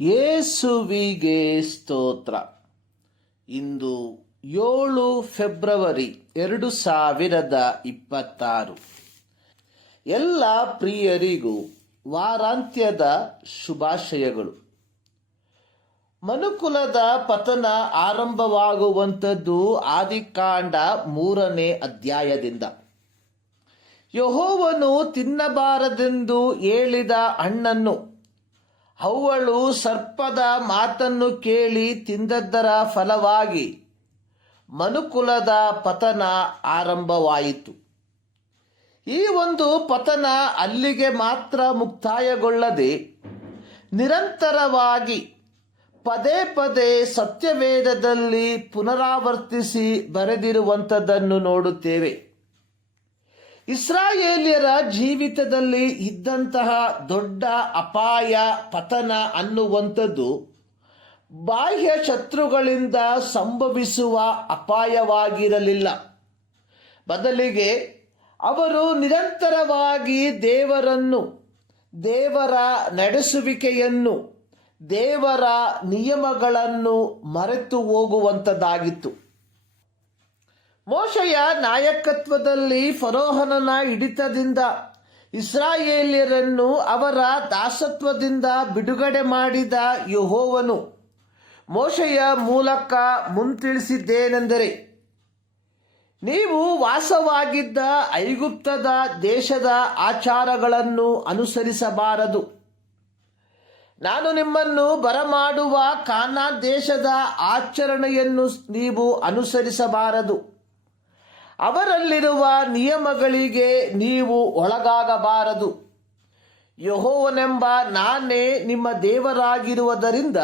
ಯೇಸುವಿಗೆ ಸ್ತೋತ್ರ. ಇಂದು 7 ಫೆಬ್ರವರಿ 2026. ಎಲ್ಲ ಪ್ರಿಯರಿಗೂ ವಾರಾಂತ್ಯದ ಶುಭಾಶಯಗಳು. ಮನುಕುಲದ ಪತನ ಆರಂಭವಾಗುವಂಥದ್ದು ಆದಿಕಾಂಡ 3ನೇ ಅಧ್ಯಾಯದಿಂದ. ಯೆಹೋವನು ತಿನ್ನಬಾರದೆಂದು ಹೇಳಿದ ಹಣ್ಣನ್ನು ಹವ್ವಳು ಸರ್ಪದ ಮಾತನ್ನು ಕೇಳಿ ತಿಂದದ್ದರ ಫಲವಾಗಿ ಮನುಕುಲದ ಪತನ ಆರಂಭವಾಯಿತು. ಈ ಒಂದು ಪತನ ಅಲ್ಲಿಗೆ ಮಾತ್ರ ಮುಕ್ತಾಯಗೊಳ್ಳದೆ ನಿರಂತರವಾಗಿ ಪದೇ ಪದೇ ಸತ್ಯವೇದದಲ್ಲಿ ಪುನರಾವರ್ತಿಸಿ ಬರೆದಿರುವಂಥದ್ದನ್ನು ನೋಡುತ್ತೇವೆ. ಇಸ್ರಾಯೇಲ್ಯರ ಜೀವಿತದಲ್ಲಿ ಇದ್ದಂತಹ ದೊಡ್ಡ ಅಪಾಯ ಪತನ ಅನ್ನುವಂಥದ್ದು ಬಾಹ್ಯ ಶತ್ರುಗಳಿಂದ ಸಂಭವಿಸುವ ಅಪಾಯವಾಗಿರಲಿಲ್ಲ. ಬದಲಿಗೆ ಅವರು ನಿರಂತರವಾಗಿ ದೇವರನ್ನು, ದೇವರ ನಡೆಸುವಿಕೆಯನ್ನು, ದೇವರ ನಿಯಮಗಳನ್ನು ಮರೆತು ಹೋಗುವಂಥದ್ದಾಗಿತ್ತು. ಮೋಶೆಯ ನಾಯಕತ್ವದಲ್ಲಿ ಫರೋಹನನ ಹಿಡಿತದಿಂದ ಇಸ್ರಾಯೇಲ್ಯರನ್ನು ಅವರ ದಾಸತ್ವದಿಂದ ಬಿಡುಗಡೆ ಮಾಡಿದ ಯೆಹೋವನು ಮೋಶೆಯ ಮೂಲಕ ಮುಂತಿಳಿಸಿದ್ದೇನೆಂದರೆ, ನೀವು ವಾಸವಾಗಿದ್ದ ಐಗುಪ್ತದ ದೇಶದ ಆಚಾರಗಳನ್ನು ಅನುಸರಿಸಬಾರದು. ನಾನು ನಿಮ್ಮನ್ನು ಬರಮಾಡುವ ಕಾನಾನ್ ದೇಶದ ಆಚರಣೆಯನ್ನು ನೀವು ಅನುಸರಿಸಬಾರದು. ಅವರಲ್ಲಿರುವ ನಿಯಮಗಳಿಗೆ ನೀವು ಒಳಗಾಗಬಾರದು. ಯೆಹೋವನೆಂಬ ನಾನೇ ನಿಮ್ಮ ದೇವರಾಗಿರುವುದರಿಂದ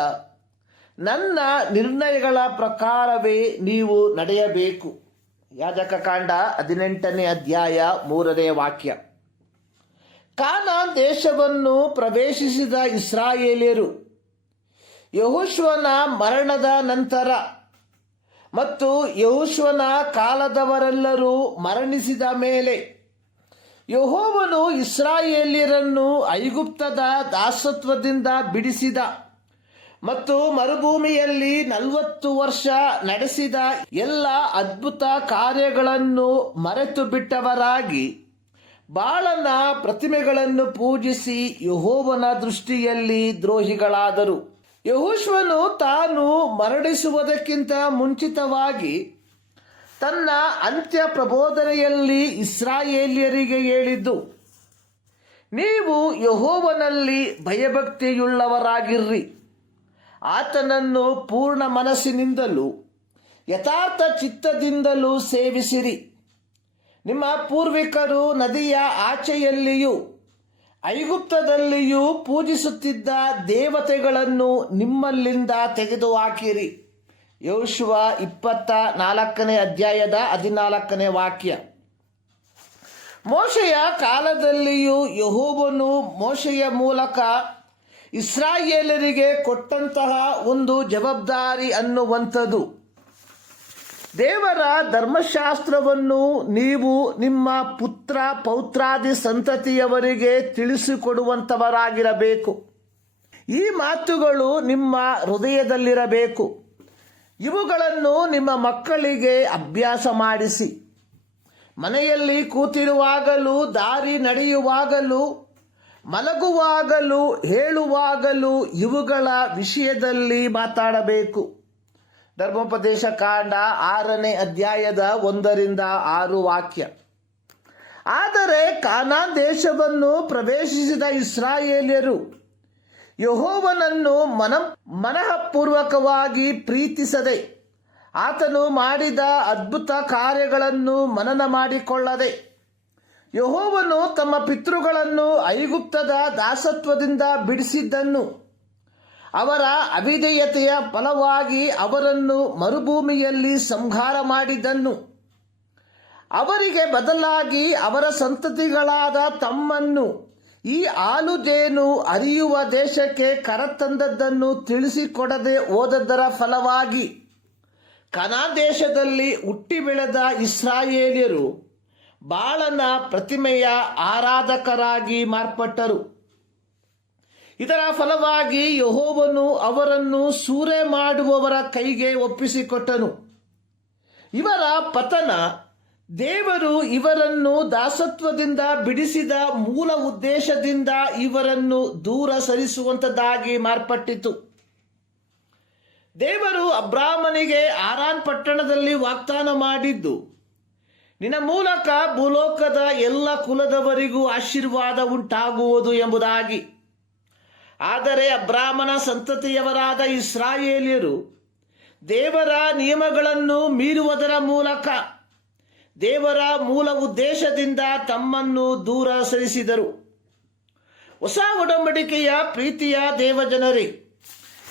ನನ್ನ ನಿರ್ಣಯಗಳ ಪ್ರಕಾರವೇ ನೀವು ನಡೆಯಬೇಕು. ಯಾಜಕಕಾಂಡ 18ನೇ ಅಧ್ಯಾಯ 3ನೇ ವಾಕ್ಯ. ಕಾನಾನ್ ದೇಶವನ್ನು ಪ್ರವೇಶಿಸಿದ ಇಸ್ರಾಯೇಲ್ಯರು ಯೆಹೋಶುವನ ಮರಣದ ನಂತರ ಮತ್ತು ಯೆಹೋಶುವನ ಕಾಲದವರೆಲ್ಲರೂ ಮರಣಿಸಿದ ಮೇಲೆ ಯೆಹೋವನು ಇಸ್ರಾಯೇಲ್ಯರನ್ನು ಐಗುಪ್ತದ ದಾಸತ್ವದಿಂದ ಬಿಡಿಸಿದ ಮತ್ತು ಮರುಭೂಮಿಯಲ್ಲಿ 40 ವರ್ಷ ನಡೆಸಿದ ಎಲ್ಲ ಅದ್ಭುತ ಕಾರ್ಯಗಳನ್ನು ಮರೆತು ಬಿಟ್ಟವರಾಗಿ ಬಾಳನ ಪ್ರತಿಮೆಗಳನ್ನು ಪೂಜಿಸಿ ಯೆಹೋವನ ದೃಷ್ಟಿಯಲ್ಲಿ ದ್ರೋಹಿಗಳಾದರು. ಯೆಹೋಶುವನು ತಾನು ಮರಣಿಸುವುದಕ್ಕಿಂತ ಮುಂಚಿತವಾಗಿ ತನ್ನ ಅಂತ್ಯ ಪ್ರಬೋಧನೆಯಲ್ಲಿ ಇಸ್ರಾಯೇಲ್ಯರಿಗೆ ಹೇಳಿದ್ದು, ನೀವು ಯೆಹೋವನಲ್ಲಿ ಭಯಭಕ್ತಿಯುಳ್ಳವರಾಗಿರ್ರಿ, ಆತನನ್ನು ಪೂರ್ಣ ಮನಸ್ಸಿನಿಂದಲೂ ಯಥಾರ್ಥ ಚಿತ್ತದಿಂದಲೂ ಸೇವಿಸಿರಿ. ನಿಮ್ಮ ಪೂರ್ವಿಕರು ನದಿಯ ಆಚೆಯಲ್ಲಿಯೂ ಐಗುಪ್ತದಲ್ಲಿಯೂ ಪೂಜಿಸುತ್ತಿದ್ದ ದೇವತೆಗಳನ್ನು ನಿಮ್ಮಲ್ಲಿಂದ ತೆಗೆದುಹಾಕಿರಿ. ಯೆಹೋಶುವ 24ನೇ ಅಧ್ಯಾಯದ 14ನೇ ವಾಕ್ಯ. ಮೋಶೆಯ ಕಾಲದಲ್ಲಿಯೂ ಯೆಹೋವನು ಮೋಶೆಯ ಮೂಲಕ ಇಸ್ರಾಯೇಲರಿಗೆ ಕೊಟ್ಟಂತಹ ಒಂದು ಜವಾಬ್ದಾರಿ ಅನ್ನುವಂಥದ್ದು, ದೇವರ ಧರ್ಮಶಾಸ್ತ್ರವನ್ನು ನೀವು ನಿಮ್ಮ ಪುತ್ರ ಪೌತ್ರಾದಿ ಸಂತತಿಯವರಿಗೆ ತಿಳಿಸಿಕೊಡುವಂಥವರಾಗಿರಬೇಕು. ಈ ಮಾತುಗಳು ನಿಮ್ಮ ಹೃದಯದಲ್ಲಿರಬೇಕು. ಇವುಗಳನ್ನು ನಿಮ್ಮ ಮಕ್ಕಳಿಗೆ ಅಭ್ಯಾಸ ಮಾಡಿಸಿ, ಮನೆಯಲ್ಲಿ ಕೂತಿರುವಾಗಲೂ, ದಾರಿ ನಡೆಯುವಾಗಲೂ, ಮಲಗುವಾಗಲೂ, ಹೇಳುವಾಗಲೂ ಇವುಗಳ ವಿಷಯದಲ್ಲಿ ಮಾತಾಡಬೇಕು. ಧರ್ಮೋಪದೇಶ ಕಾಂಡ 6ನೇ ಅಧ್ಯಾಯದ 1ರಿಂದ 6 ವಾಕ್ಯ. ಆದರೆ ಕಾನಾನ್ ದೇಶವನ್ನು ಪ್ರವೇಶಿಸಿದ ಇಸ್ರಾಯೇಲ್ಯರು ಯೆಹೋವನನ್ನು ಮನಃಪೂರ್ವಕವಾಗಿ ಪ್ರೀತಿಸದೆ, ಆತನು ಮಾಡಿದ ಅದ್ಭುತ ಕಾರ್ಯಗಳನ್ನು ಮನನ ಮಾಡಿಕೊಳ್ಳದೆ, ಯೆಹೋವನು ತಮ್ಮ ಪಿತೃಗಳನ್ನು ಐಗುಪ್ತದ ದಾಸತ್ವದಿಂದ ಬಿಡಿಸಿದ್ದನ್ನು, ಅವರ ಅವಿಧೇಯತೆಯ ಫಲವಾಗಿ ಅವರನ್ನು ಮರುಭೂಮಿಯಲ್ಲಿ ಸಂಹಾರ ಮಾಡಿದ್ದನ್ನು, ಅವರಿಗೆ ಬದಲಾಗಿ ಅವರ ಸಂತತಿಗಳಾದ ತಮ್ಮನ್ನು ಈ ಹಾಲು ಜೇನು ಹರಿಯುವ ದೇಶಕ್ಕೆ ಕರೆತಂದದ್ದನ್ನು ತಿಳಿಸಿಕೊಡದೆ ಹೋದದ್ದರ ಫಲವಾಗಿ ಕಾನಾನ್ ದೇಶದಲ್ಲಿ ಹುಟ್ಟಿ ಬೆಳೆದ ಇಸ್ರಾಯೇಲ್ಯರು ಬಾಳನ ಪ್ರತಿಮೆಯ ಆರಾಧಕರಾಗಿ ಮಾರ್ಪಟ್ಟರು. ಇದರ ಫಲವಾಗಿ ಯೆಹೋವನು ಅವರನ್ನು ಸೂರೆ ಮಾಡುವವರ ಕೈಗೆ ಒಪ್ಪಿಸಿಕೊಟ್ಟನು. ಇವರ ಪತನ ದೇವರು ಇವರನ್ನು ದಾಸತ್ವದಿಂದ ಬಿಡಿಸಿದ ಮೂಲ ಉದ್ದೇಶದಿಂದ ಇವರನ್ನು ದೂರ ಸರಿಸುವಂಥದ್ದಾಗಿ ಮಾರ್ಪಟ್ಟಿತು. ದೇವರು ಅಬ್ರಾಮನಿಗೆ ಹಾರಾನ್ ಪಟ್ಟಣದಲ್ಲಿ ವಾಗ್ದಾನ ಮಾಡಿದ್ದು, ನಿನ್ನ ಮೂಲಕ ಭೂಲೋಕದ ಎಲ್ಲ ಕುಲದವರಿಗೂ ಆಶೀರ್ವಾದ ಉಂಟಾಗುವುದು ಎಂಬುದಾಗಿ. ಆದರೆ ಅಬ್ರಾಮನ ಸಂತತಿಯವರಾದ ಇಸ್ರಾಯೇಲ್ಯರು ದೇವರ ನಿಯಮಗಳನ್ನು ಮೀರುವುದರ ಮೂಲಕ ದೇವರ ಮೂಲ ಉದ್ದೇಶದಿಂದ ತಮ್ಮನ್ನು ದೂರ ಸರಿಸಿದರು. ಹೊಸ ಒಡಂಬಡಿಕೆಯ ಪ್ರೀತಿಯ ದೇವಜನರೇ,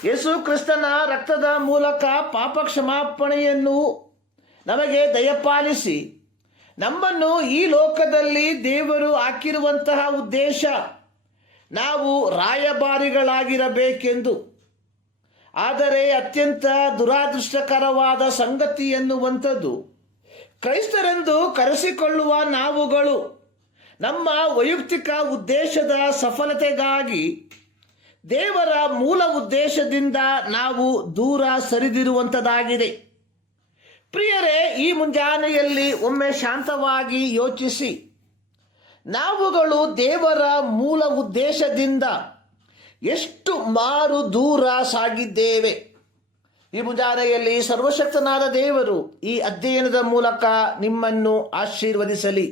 ಯೇಸು ಕ್ರಿಸ್ತನ ರಕ್ತದ ಮೂಲಕ ಪಾಪ ಕ್ಷಮಾಪಣೆಯನ್ನು ನಮಗೆ ದಯಪಾಲಿಸಿ ನಮ್ಮನ್ನು ಈ ಲೋಕದಲ್ಲಿ ದೇವರು ಹಾಕಿರುವಂತಹ ಉದ್ದೇಶ ನಾವು ರಾಯಭಾರಿಗಳಾಗಿರಬೇಕೆಂದು. ಆದರೆ ಅತ್ಯಂತ ದುರಾದೃಷ್ಟಕರವಾದ ಸಂಗತಿ ಎನ್ನುವಂಥದ್ದು, ಕ್ರೈಸ್ತರೆಂದು ಕರೆಸಿಕೊಳ್ಳುವ ನಾವುಗಳು ನಮ್ಮ ವೈಯಕ್ತಿಕ ಉದ್ದೇಶದ ಸಫಲತೆಗಾಗಿ ದೇವರ ಮೂಲ ಉದ್ದೇಶದಿಂದ ನಾವು ದೂರ ಸರಿದಿರುವಂಥದ್ದಾಗಿದೆ. ಪ್ರಿಯರೇ, ಈ ಮುಂಜಾನೆಯಲ್ಲಿ ಒಮ್ಮೆ ಶಾಂತವಾಗಿ ಯೋಚಿಸಿ, ನಾವುಗಳು ದೇವರ ಮೂಲ ಉದ್ದೇಶದಿಂದ ಎಷ್ಟು ಮಾರು ದೂರ ಸಾಗಿದ್ದೇವೆ. ಈ ಮುಂಜಾನೆಯಲ್ಲಿ ಸರ್ವಶಕ್ತನಾದ ದೇವರು ಈ ಅಧ್ಯಯನದ ಮೂಲಕ ನಿಮ್ಮನ್ನು ಆಶೀರ್ವದಿಸಲಿ.